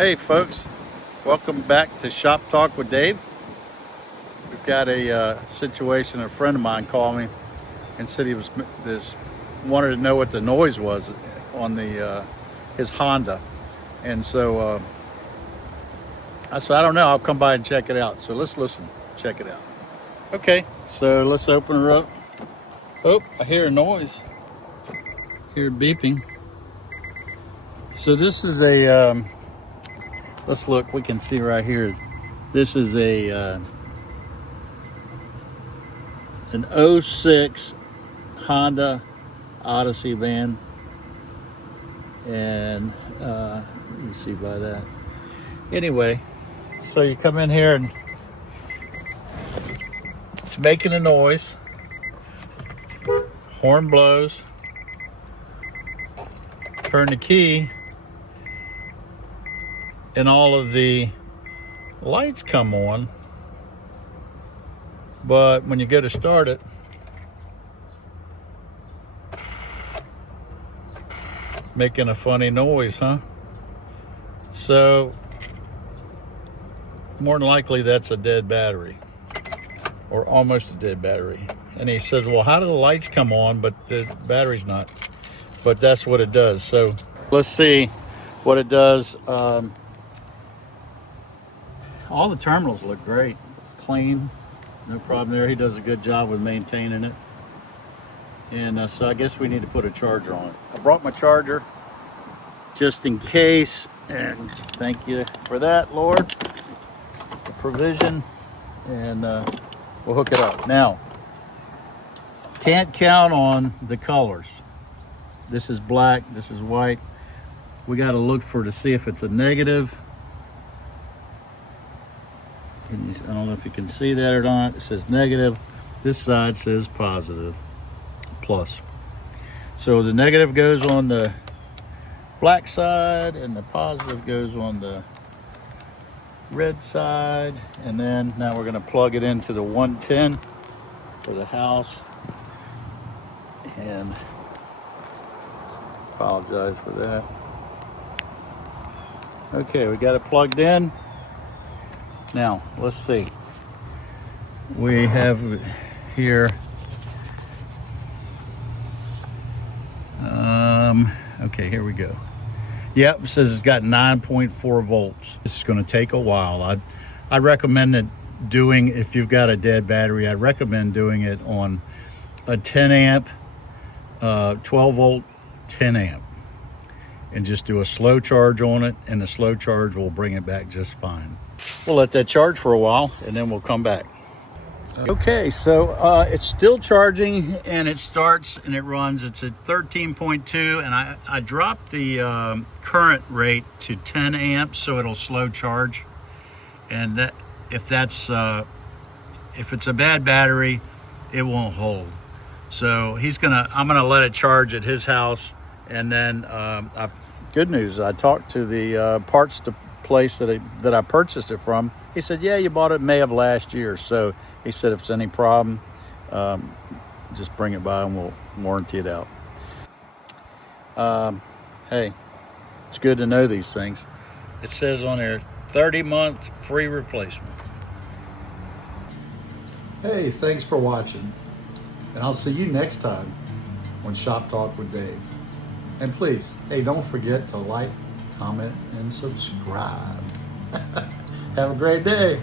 Hey folks, welcome back to Shop Talk with Dave. We've got a situation. A friend of mine called me and said he wanted to know what the noise was on his Honda, and so I said I don't know. I'll come by and check it out. So let's listen, check it out. Okay, so let's open her up. Oh, I hear a noise. Hear beeping. So this is a. Let's look. We can see right here. This is an '06 Honda Odyssey van, and you can see by that. Anyway, so you come in here and it's making a noise. Horn blows. Turn the key, and all of the lights come on, but when you go to start it, making a funny noise, huh? So more than likely that's a dead battery, or almost a dead battery. And he says, well, how do the lights come on but the battery's not? But that's what it does. So let's see what it does. All the terminals look great. It's clean, no problem there. He does a good job with maintaining it. And so I guess we need to put a charger on it. I brought my charger just in case, and thank you for that, Lord, the provision. And we'll hook it up. Now, can't count on the colors. This is black, this is white. We got to look to see if it's a negative. I don't know if you can see that or not. It says negative. This side says positive, plus. So the negative goes on the black side and the positive goes on the red side. And then now we're going to plug it into the 110 for the house. And apologize for that. Okay, we got it plugged in. Now, let's see. We have here, okay, here we go. Yep, it says it's got 9.4 volts. This is going to take a while. I recommend it doing, if you've got a dead battery, I recommend doing it on a 10 amp, 12 volt, 10 amp. And just do a slow charge on it, and the slow charge will bring it back just fine. We'll let that charge for a while, and then we'll come back. Okay, so it's still charging, and it starts and it runs. It's at 13.2, and I dropped the current rate to 10 amps, so it'll slow charge. And that if it's a bad battery, it won't hold. So I'm gonna let it charge at his house, and then good news. I talked to the parts place that I purchased it from. He said, yeah, you bought it May of last year. So he said, if it's any problem, just bring it by and we'll warranty it out. Hey, it's good to know these things. It says on there, 30-month free replacement. Hey, thanks for watching. And I'll see you next time on Shop Talk with Dave. And please, hey, don't forget to like, comment, and subscribe. Have a great day.